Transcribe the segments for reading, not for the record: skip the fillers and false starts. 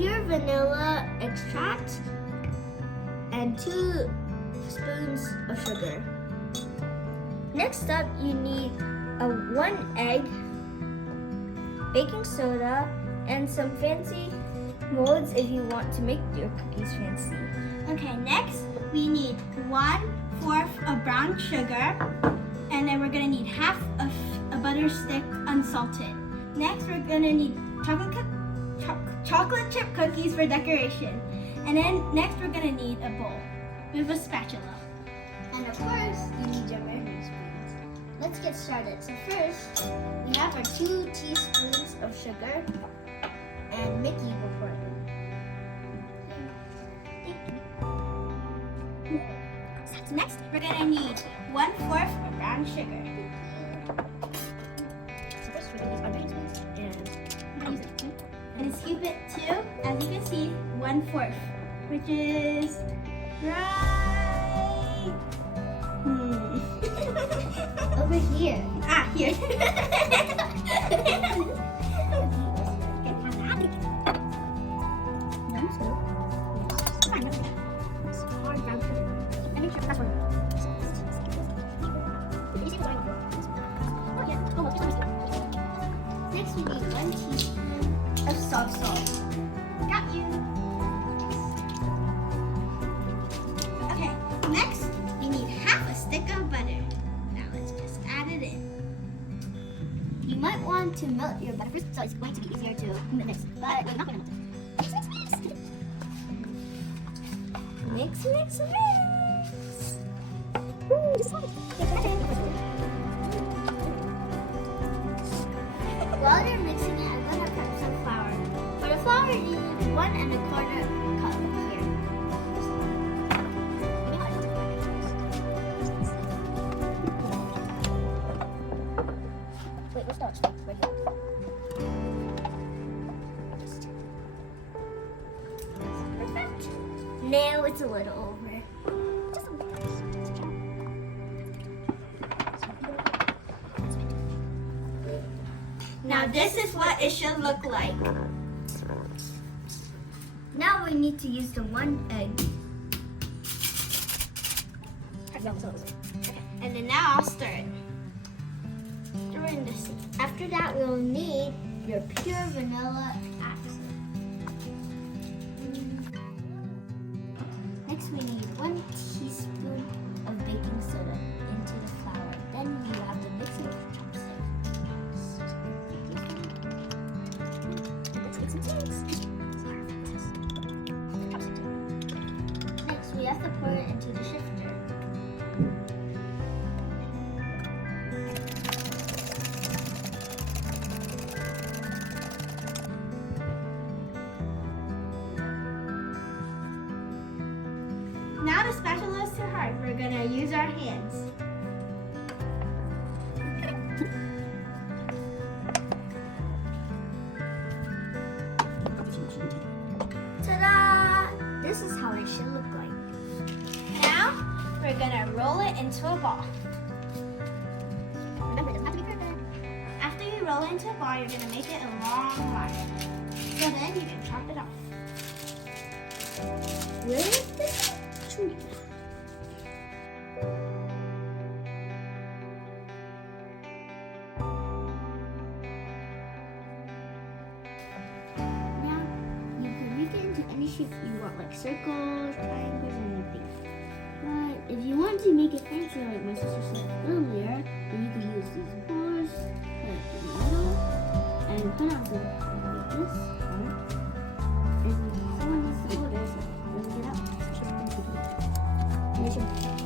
pure vanilla extract, and 2 spoons of sugar. Next up, you need 1 egg, baking soda, and some fancy molds if you want to make your cookies fancy. Okay, next we need 1/4 of brown sugar, and then we're gonna need half of a butter stick unsalted. Next, we're gonna need chocolate chip cookies for decoration. And then next, we're gonna need a bowl with a spatula. And of course, you need your measuring spoons. Let's get started. So first, we have our 2 teaspoons of sugar, and Mickey will pour it in. So next, we're gonna need 1/4 of brown sugar. So first, we're gonna use our measuring spoons, And scoop it to, as you can see, 1/4, which is right over here. Here. Next, we need 1 teaspoon of soft salt. Got you. Okay, next we need half a stick of butter. Now let's just add it in. You might want to melt your butter first, so it's going to be easier to mix, but you're not going to melt it. Mix, mix, mix. Woo, just like While you're mixing it, I'm going to prep some flour. For the flour, you need 1 1/4 cup here. Wait, what's that? Right here. Perfect. Now it's a little over. Just a little. Now this is what it should look like. Now we need to use the 1 egg. Okay, and then now I'll stir it. Stir it in the sink. After that, we'll need your pure vanilla extract. Next, we need 1 teaspoon of baking soda into the flour. Then you have to mix it with a chopstick. Mix, mix, mix. Next, we have to pour it into the shifter. Now the spatula is too hard. We're gonna use our hands. Ta-da! This is how it should look like. Now we're gonna roll it into a ball. Remember, it doesn't have to be perfect. After you roll it into a ball, you're gonna make it a long line. So then you can chop it off. Where is this tree? Now, you can make it into any shape you want, like circles, triangles, and anything. But if you want to make it fancy, like my sister said earlier, then you can use these boards, put it in the middle, and put on some like this one. And someone needs to hold it, so bring it up.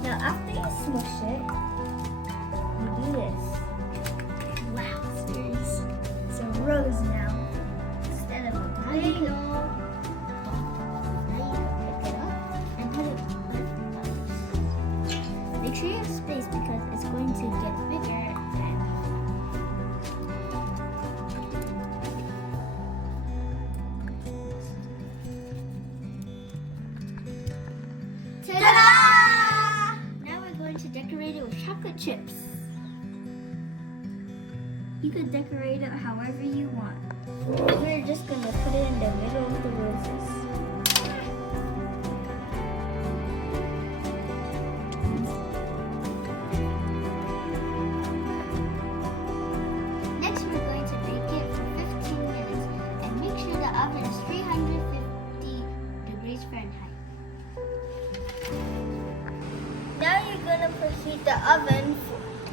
Now, after you smush it, you do this. Wow, there's some rows now instead of a big old ball. Now you pick it up and put it up. Make sure you have space because it's going to get bigger. Ta-da! Now we're going to decorate it with chocolate chips. You could decorate it however you want. We're just going to put it in the middle of the rows preheat the oven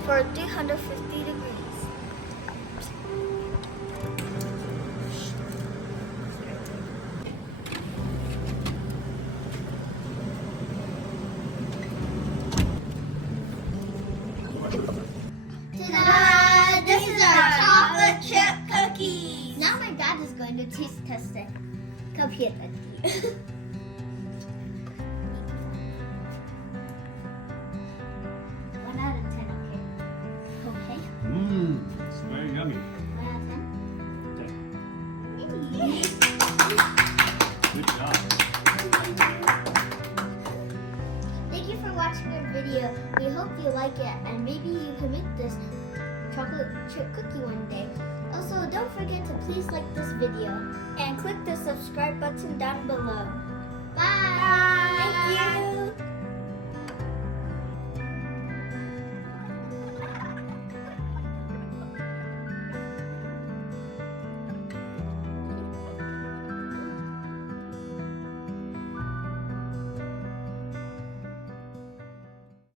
for 350 degrees. Ta-da! This is our chocolate chip cookies. Now my dad is going to taste test it. Come here, Daddy. 1 out of 10, okay? Okay. It's very yummy. 1 out of 10? Good job. Thank you for watching our video. We hope you like it, and maybe you can make this chocolate chip cookie one day. Also, don't forget to please like this video And click the subscribe button down below. Bye! Thank you.